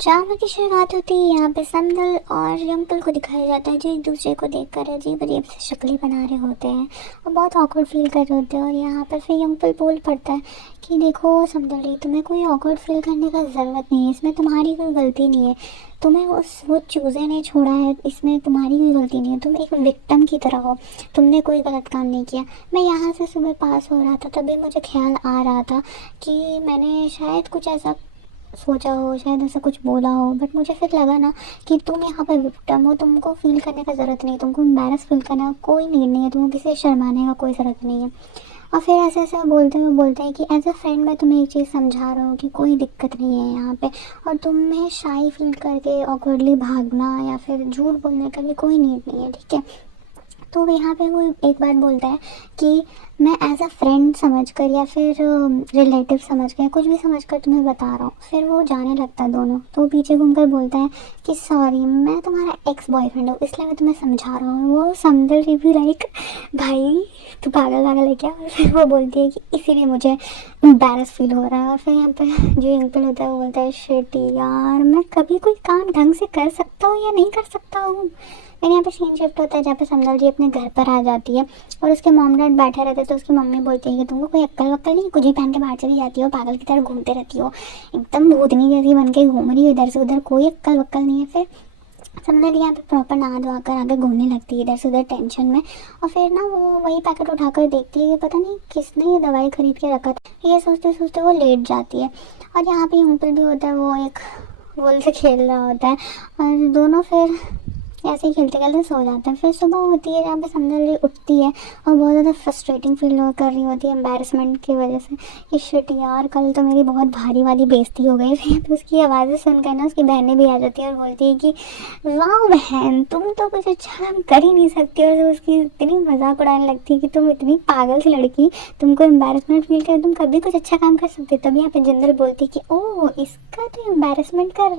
Drama की शुरुआत होती है यहाँ पे समदल और यंगपल को दिखाया जाता है जो एक दूसरे को देखकर अजीब अजीब से शक्लें बना रहे होते हैं और बहुत ऑकवर्ड फील कर रहे होते हैं। और यहाँ पर फिर यंगपल बोल पड़ता है कि देखो समदल, तुम्हें कोई ऑकवर्ड फील करने का ज़रूरत नहीं है, इसमें तुम्हारी कोई गलती नहीं है। तुम्हें वो चूज़े ने छोड़ा है, इसमें तुम्हारी कोई गलती नहीं है। तुम एक विक्टिम की तरह हो, तुमने कोई गलत काम नहीं किया। मैं यहाँ से सुबह पास हो रहा था तभी मुझे ख्याल आ रहा था कि मैंने शायद कुछ ऐसा सोचा हो, शायद ऐसा कुछ बोला हो, बट मुझे फिर लगा ना कि तुम यहाँ पर विक्टिम हो, तुमको फील करने का ज़रूरत नहीं है, तुमको एम्बैरस फील करने का कोई नीड नहीं है, तुमको किसी से शर्माने का कोई ज़रूरत नहीं है। और फिर ऐसे ऐसे बोलते हुए बोलते हैं कि एज अ फ्रेंड मैं तुम्हें एक चीज़ समझा रहा हूँ कि कोई दिक्कत नहीं है यहाँ पे, और तुम्हें शाई फील करके ऑकवर्डली भागना या फिर झूठ बोलने का भी कोई नीड नहीं है, ठीक है। तो यहाँ पे वो एक बात बोलता है कि मैं एज अ फ्रेंड समझकर या फिर रिलेटिव समझकर या कुछ भी समझकर तुम्हें बता रहा हूँ। फिर वो जाने लगता है दोनों, तो पीछे घूमकर बोलता है कि सॉरी, मैं तुम्हारा एक्स बॉयफ्रेंड हूँ इसलिए मैं तुम्हें समझा रहा हूँ। वो समझल रही भी लाइक भाई तू पागल पागल है क्या। और फिर वो बोलती है कि इसीलिए मुझे एम्बैरस फील हो रहा है। और फिर यहाँ पे जो अंकल होता है वो बोलता है शिट यार, मैं कभी कोई काम ढंग से कर सकता हूँ या नहीं कर सकता हूँ। फिर यहाँ पे सीन शिफ्ट होता है जहाँ पे समदल जी अपने घर पर आ जाती है और उसके मॉम डैड बैठे रहते हैं। तो उसकी मम्मी बोलती है कि तुमको कोई अक्ल वक्ल नहीं, कुछ भी पहन के बाहर चली जाती हो, पागल की तरह घूमते रहती हो, एकदम भूतनी जैसी बन के घूम रही हो इधर से उधर, कोई अक्ल वक्ल नहीं है। फिर समदल यहाँ पे प्रॉपर नहा धोआ कर आगे घूमने लगती है इधर से उधर टेंशन में। और फिर ना वो वही पैकेट उठाकर देखती है कि पता नहीं किसने ये दवाई खरीद के रखा था। ये सोचते सोचते वो लेट जाती है। और यहाँ पे अंकल भी होता है, वो एक बॉल से खेल रहा होता है और दोनों फिर ऐसे ही खेलते खेलते सो जाते हैं। फिर सुबह होती है जहाँ पे समदल उठती है और बहुत ज़्यादा फ्रस्ट्रेटिंग फील कर रही होती है एम्बैरसमेंट की वजह से कि शिट यार, कल तो मेरी बहुत भारी वाली बेइज्जती हो गई। फिर तो उसकी आवाज़ें सुनकर ना उसकी बहनें भी आ जाती है और बोलती है कि वाह बहन, तुम तो कुछ अच्छा काम कर ही नहीं सकती। और तो उसकी इतनी मजाक उड़ाने लगती है कि तुम इतनी पागल सी लड़की, तुमको एम्बैरसमेंट फील करे, तुम कभी कुछ अच्छा काम कर सकते। तभी यहाँ पे जिंदल बोलती है कि ओह, इसका तो एम्बैरसमेंट का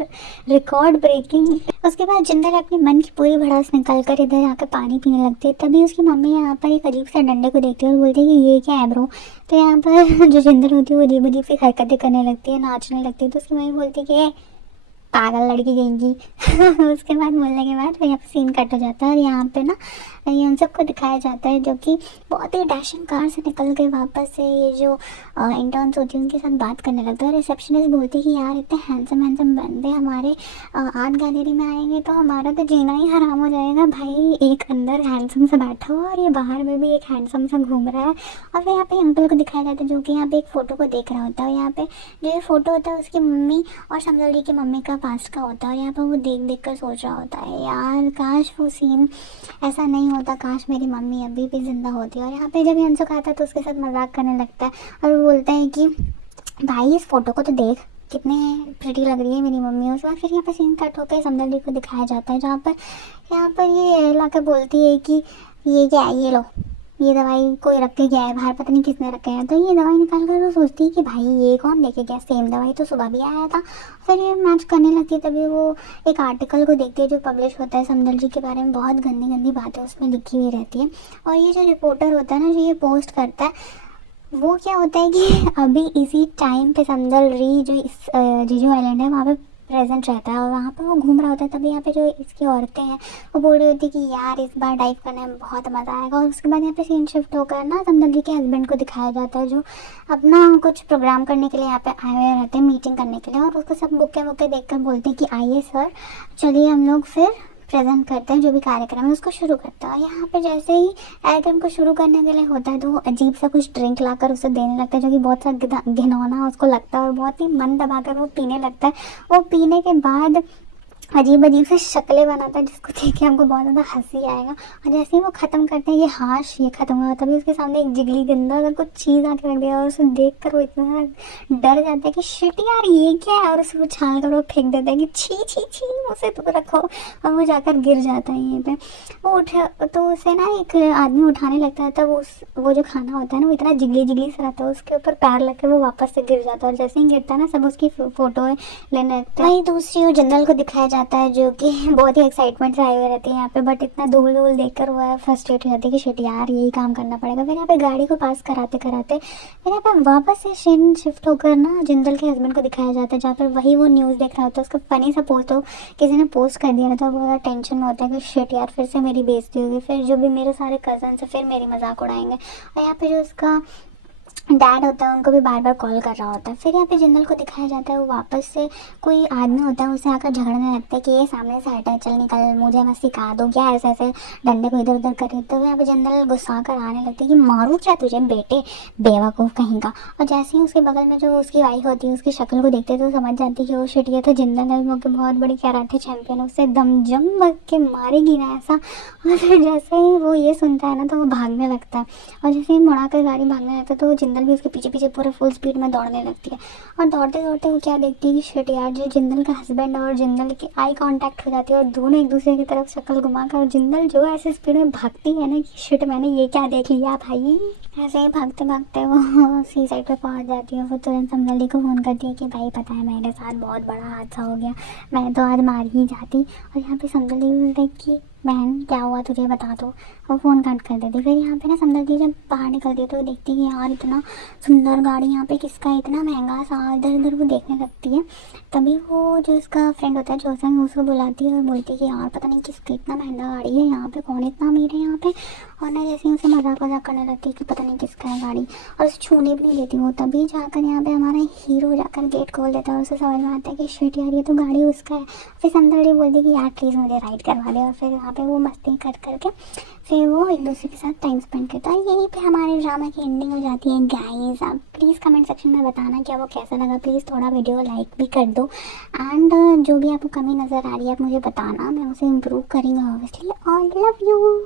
रिकॉर्ड ब्रेकिंग। उसके बाद जिंदल अपनी मन की पूरी भड़ास निकाल कर इधर आकर पानी पीने लगती है। तभी उसकी मम्मी यहाँ पर एक अजीब सा डंडे को देखती है और बोलती है कि ये क्या है ब्रो। तो यहाँ पर जो जिंदल होती है वो अजीब अजीब सी हरकतें करने लगती है, नाचने लगती है। तो उसकी मम्मी बोलती है कि पागल लड़की कहेंगी। उसके बाद बोलने के बाद यहाँ पे सीन कट हो जाता है और यहाँ पे ना ये उन सबको दिखाया जाता है जो कि बहुत ही डैशिंग कार से निकल के वापस से ये जो इंटर्न्स होती है उनके साथ बात करने लगता है। रिसेप्शनिस्ट बोलती है कि यार इतने हैंडसम हैंडसम बंदे हमारे आर्ट गैलरी में आएंगे तो हमारा तो जीना ही हराम हो जाएगा। भाई एक अंदर हैंडसम सा बैठा हुआ और ये बाहर में भी एक हैंडसम सा घूम रहा है। और फिर यहाँ पे अंकल को दिखाया जाता है जो कि यहाँ पे एक फ़ोटो को देख रहा होता है। यहाँ पे जो ये फ़ोटो होता है उसकी मम्मी और समदल जी की मम्मी का पास्ट का होता है। और यहाँ पर वो देख देख कर सोच रहा होता है यार काश वो सीन ऐसा नहीं होता, काश मेरी मम्मी अभी भी ज़िंदा होती। और यहाँ पे जब यंसुक आता है तो उसके साथ मजाक करने लगता है और वो बोलता है कि भाई इस फोटो को तो देख, कितने प्रिटी लग रही है मेरी मम्मी। उसके बाद फिर यहाँ पर सीन कट होकर समदल जी को दिखाया जाता है जहाँ पर ये ला कर बोलती है कि ये क्या है, ये लो, ये दवाई कोई रख के गया है बाहर, पता नहीं किसने रखा है। तो ये दवाई निकाल कर वो सोचती है कि भाई ये कौन लेके गया, सेम दवाई तो सुबह भी आया था। फिर ये मैच करने लगती है। तभी वो एक आर्टिकल को देखती है जो पब्लिश होता है समदल जी के बारे में, बहुत गंदी गंदी बातें उसमें लिखी हुई रहती है। और ये जो रिपोर्टर होता है ना जो ये पोस्ट करता है, वो क्या होता है कि अभी इसी टाइम पे समदल री जो इस जीजू आइलैंड है वहाँ पे प्रेजेंट रहता है और वहाँ पे वो घूम रहा होता है। तभी यहाँ पे जो इसकी औरतें हैं वो बोल रही होती है कि यार इस बार डाइव करने में बहुत मज़ा आएगा। और उसके बाद यहाँ पे सीन शिफ्ट होकर ना समदल जी के हस्बैंड को दिखाया जाता है जो अपना कुछ प्रोग्राम करने के लिए यहाँ पे आए हुए रहते हैं, मीटिंग करने के लिए। और उसको सब बुके वुके देख कर बोलते हैं कि आइए सर, चलिए हम लोग फिर प्रेजेंट करते हैं, जो भी कार्यक्रम है उसको शुरू करता है। यहाँ पे जैसे ही कार्यक्रम को शुरू करने के लिए होता है तो वो अजीब सा कुछ ड्रिंक लाकर उसे देने लगता है जो कि बहुत सा घिनौना उसको लगता है और बहुत ही मन दबाकर वो पीने लगता है। वो पीने के बाद अजीब अजीब से शक्लें बनाता है जिसको देख के हमको बहुत ज़्यादा हंसी आएगा। और जैसे ही वो ख़त्म करते हैं ये हाश ये ख़त्म हुआ तभी उसके सामने एक जिगली गंदा अगर कुछ चीज़ आके रख दिया और उसे देख कर वो इतना डर जाता है कि शिट यार ये क्या है, और उसे उछाल कर वो फेंक देता है कि छी छी छी उसे तो रखो। और वो जाकर गिर जाता है यहीं पे। वो उठ तो उसे ना एक आदमी उठाने लगता है तब वो जो खाना होता है ना वो इतना जिगली जिगली सा रहता है, उसके ऊपर पैर लग के वो वापस से गिर जाता है। और जैसे ही गिरता है ना सब उसकी फ़ोटो लेने लगता है। वहीं दूसरी ओर जनरल को दिखाया रहता है जो कि बहुत ही एक्साइटमेंट से आए हुए रहती है यहाँ पे, बट इतना धूल धूल देखकर वो है फ्रस्ट्रेट हो जाती है कि शिट यार यही काम करना पड़ेगा। फिर यहाँ पे गाड़ी को पास कराते कराते फिर यहाँ पे वापस से सीन शिफ्ट होकर ना जिंदल के हस्बैंड को दिखाया जाता है, जहाँ पर वही वो न्यूज़ देख रहा होता है। उसका फनी सा पोस्ट हो किसी ने पोस्ट कर दिया रहता है, बहुत ज़्यादा टेंशन में होता है कि शिट यार फिर से मेरी बेइज्जती होगी, फिर जो भी मेरे सारे कजन है फिर मेरी मजाक उड़ाएंगे। और यहाँ पे जो उसका डैड होता है उनको भी बार बार कॉल कर रहा होता है। फिर यहाँ पे जिंदल को दिखाया जाता है वो वापस से कोई आदमी होता है उसे आकर झगड़ने लगता है कि ये सामने से हटा, चल निकल, मुझे मत सिखा दो क्या, ऐसे ऐसे डंडे को इधर उधर करे। तो यहाँ पे जिंदल गुस्सा कर आने लगती है कि मारूं क्या तुझे बेटे, बेवकूफ़ कहीं का। और जैसे ही उसके बगल में जो उसकी वाइफ होती है उसकी शक्ल को देखते तो समझ जाती है कि वो शिट ये तो जिंदल है, वो कि बहुत बड़ी कराटे चैंपियन है, उससे दम जम बग के मारेगी ना ऐसा। और फिर जैसे ही वो ये सुनता है ना तो वो भागने लगता है, और जैसे ही मुड़ा कर गाड़ी भागने लगता है तो वो जिंदल भी उसके पीछे पीछे पूरे फुल स्पीड में दौड़ने लगती है। और दौड़ते दौड़ते वो क्या देखती है कि शिट यार जो जिंदल का हस्बैंड और जिंदल की आई कांटेक्ट हो जाती है और दोनों एक दूसरे की तरफ शक्ल घुमाकर, और जिंदल जो ऐसे स्पीड में भागती है ना कि शिट मैंने ये क्या देख लिया भाई। ऐसे ही भागते भागते वो सी साइड पे पहुंच जाती है। वो तुरंत समदली को फ़ोन करती है कि भाई पता है मेरे साथ बहुत बड़ा हादसा हो गया, मैं तो आज मार ही जाती। और यहाँ पे समदली बोलती है कि बहन क्या हुआ तुझे बता दो, और फ़ोन कट कर देती। फिर यहाँ पे ना समदली जब बाहर निकलती है तो देखती है कि यार इतना सुंदर गाड़ी यहाँ पे किसका है, इतना महंगा सा, इधर उधर वो देखने लगती है। तभी वो जो उसका फ्रेंड होता है जोसन उसको बुलाती है और बोलती है कि यार पता नहीं किसकी इतना महंगा गाड़ी है, यहाँ पे कौन इतना अमीर है यहाँ पे। और ना जैसे ही उसे मजाक मजाक करने लगती है कि पता नहीं किसका है गाड़ी, और उसे छूने भी नहीं देती वो। तभी जाकर यहाँ पे हमारा हीरो जाकर गेट खोल देता है और उसे समझ में आता है कि शिट यार ये तो गाड़ी उसका है। फिर समदली बोलती है कि यार प्लीज़ मुझे राइड करवा दे, और फिर यहाँ पे वो मस्ती कर करके फिर वो एक दूसरे के साथ टाइम स्पेंड करता है। यहीं पे हमारे ड्रामा की एंडिंग हो जाती है गाइस। आप प्लीज़ कमेंट सेक्शन में बताना कि आपको कैसा लगा, प्लीज़ थोड़ा वीडियो लाइक भी कर दो। एंड जो भी आपको कमी नज़र आ रही है आप मुझे बताना, मैं उसे इम्प्रूव करेंगे ऑब्वियसली। और लव यू।